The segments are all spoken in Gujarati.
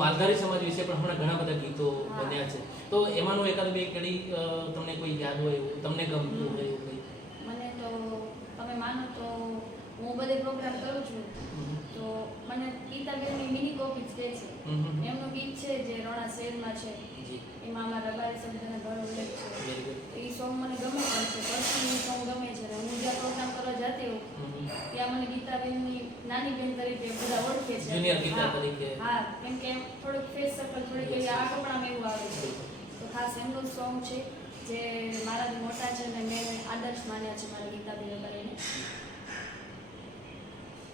માલધારી સમાજ વિશે પણ હમણાં ઘણા બધા ગીતો બન્યા છે. તો એમાંનું એકાદ બે કડી તમને કોઈ યાદ હોય એવું તમને ગમતું હોય એવું કંઈ? મને તો તમે માનો તો હું બધે પ્રોગ્રામ કરું છું. તો મને ગીતાબેનની મિની કોપી કહે છે. એમનું ગીત છે જે રોણા શહેરમાં છે. એમાં અમારા રબારી શબ્દનો ઘણો ઉલ્લેખ છે. એ સોંગ મને ગમે પણ છે. પર્સનલી સોંગ ગમે છે. હું જ્યાં પ્રોગ્રામ કરવા જતી હોઉં ત્યાં મને ગીતાબેનની નાની બેનની નાની ઓળખે છે Junior ગીતા તરીકે. હા કેમ કે થોડુંક ફેસ સર્કલ થોડીક એવી આ કપડામાં એવું આવે છે. તો ખાસ એમનું સોંગ છે જે મારા મોટા છે અને મેં આદર્શ માન્યા છે મારા ગીતાબેન કરીને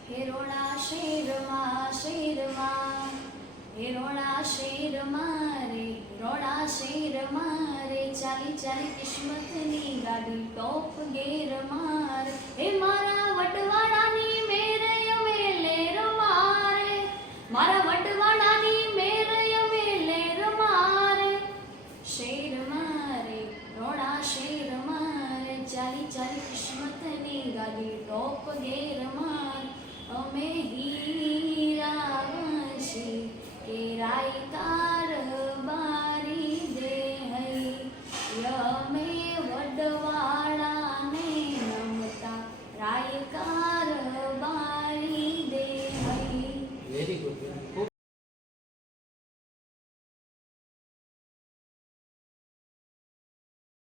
હેરોણા શેરમાં શેરમાં હેરોણા શેર શેરમાં રે રોણા શેરમાં રે ચાલી ચાલી કિસ્મતની ગાડી ટોપ ગેર મારા કિસ્મતની ગાડી ટોપ ગેર માર અમે હીરા વંશી કે રાયકાર